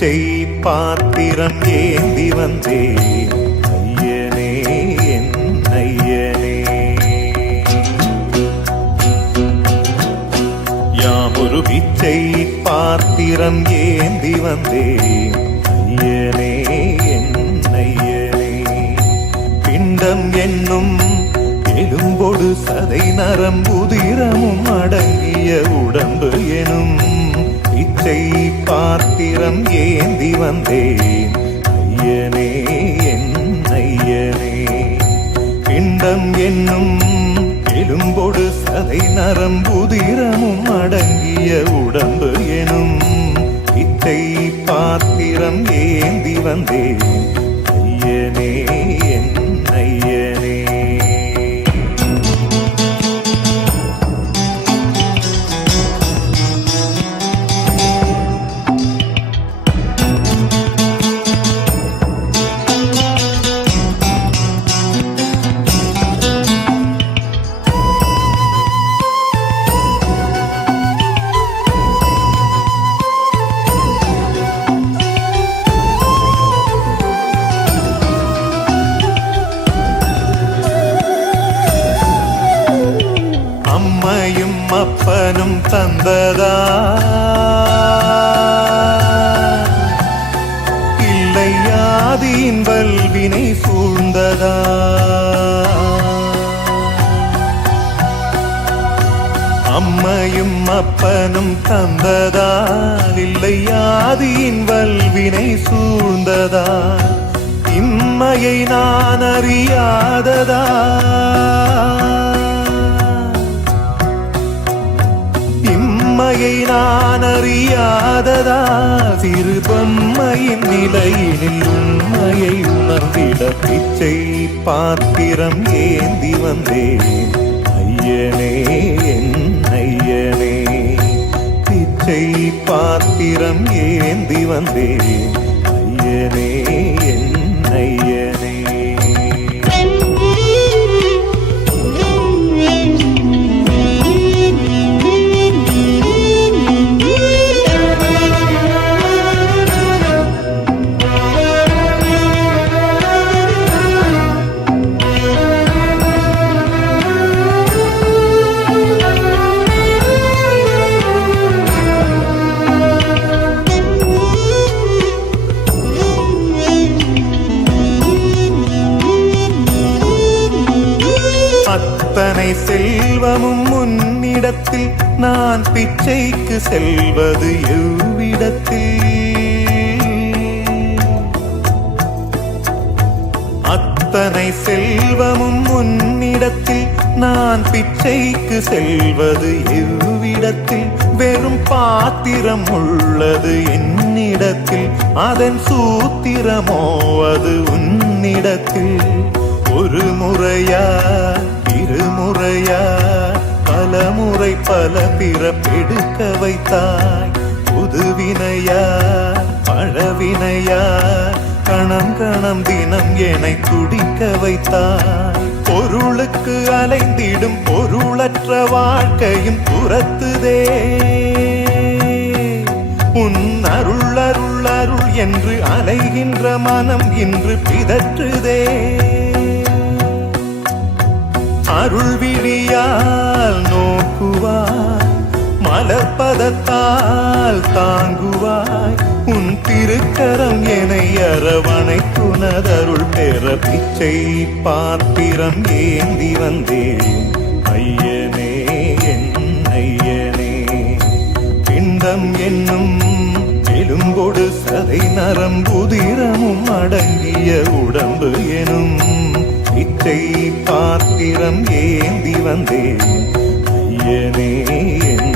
பிச்சை பாத்திரம் ஏந்தி வந்தேன் ஐயனே என் ஐயனே. யாமொரு பிச்சை பாத்திரம் ஏந்தி வந்தேன் ஐயனே என் ஐயனே. பிண்டம் என்னும் எலும்பொடு சதை நரம்புதிரமும் அடங்கிய உடம்பு எனும் பிச்சை பாத்திரம் ஏந்தி வந்தேன் ஐயனே என் ஐயனே. பிண்டம் என்னும் எலும்பொடு சதை நரம்புதிரமும் அடங்கிய உடம்பு எனும் பிச்சை பாத்திரம் ஏந்தி வந்தேன் ஐயனே என் ஐயனே. அம்மையும் அப்பனும் தந்ததா இல்லை ஆதியின் வல்வினை சூழ்ந்ததா. அம்மையும் அப்பனும் தந்ததா இல்லை ஆதியின் வல்வினை சூழ்ந்ததா. இம்மையை நான் அறியாததா இம்மையை நான் அறியாததா. சிறு பொம்மையின் நிலையினில் உண்மையை உணர்ந்திட பிச்சை பாத்திரம் ஏந்தி வந்தேன் ஐயனே என் ஐயனே. பிச்சை பாத்திரம் ஏந்தி வந்தேன் ஐயனே என் ஐயனே. அத்தனை செல்வமும் முன்னிடத்தில் நான் பிச்சைக்கு செல்வது எவ்விடத்தில். அத்தனை செல்வமும் முன்னிடத்தில் நான் பிச்சைக்கு செல்வது எவ்விடத்தில். வெறும் பாத்திரம் உள்ளது என்னிடத்தில், அதன் சூத்திரமோ அது உன்னிடத்தில். ஒரு முறையா இருமுறையா பல முறை பல பிறப்பெடுக்க வைத்தாய். புதுவினையா பழவினையா கணம் கணம் தினம் என்னை துடிக்க வைத்தாய். பொருளுக்கு அலைந்திடும் பொருளற்ற வாழ்க்கையும் துரத்துதே. உன் அருள் அருள் அருள் என்று அலைகின்ற மனம் இன்று பிதற்றுதே. அருள் விழியால் நோக்குவாய், மலர்பதத்தால் தாங்குவாய். உன் திருக்கரம் என்னை அரவணைத்துனதருள் பெற பிச்சை பாத்திரம் ஏந்தி வந்தேன் ஐயனே என் ஐயனே. பிண்டம் என்னும் எலும்பொடு சதை நரம்புதிரமும் அடங்கிய உடம்பு எனும் பிச்சை பாத்திரம் ஏந்தி வந்தேன் ஐயனே என்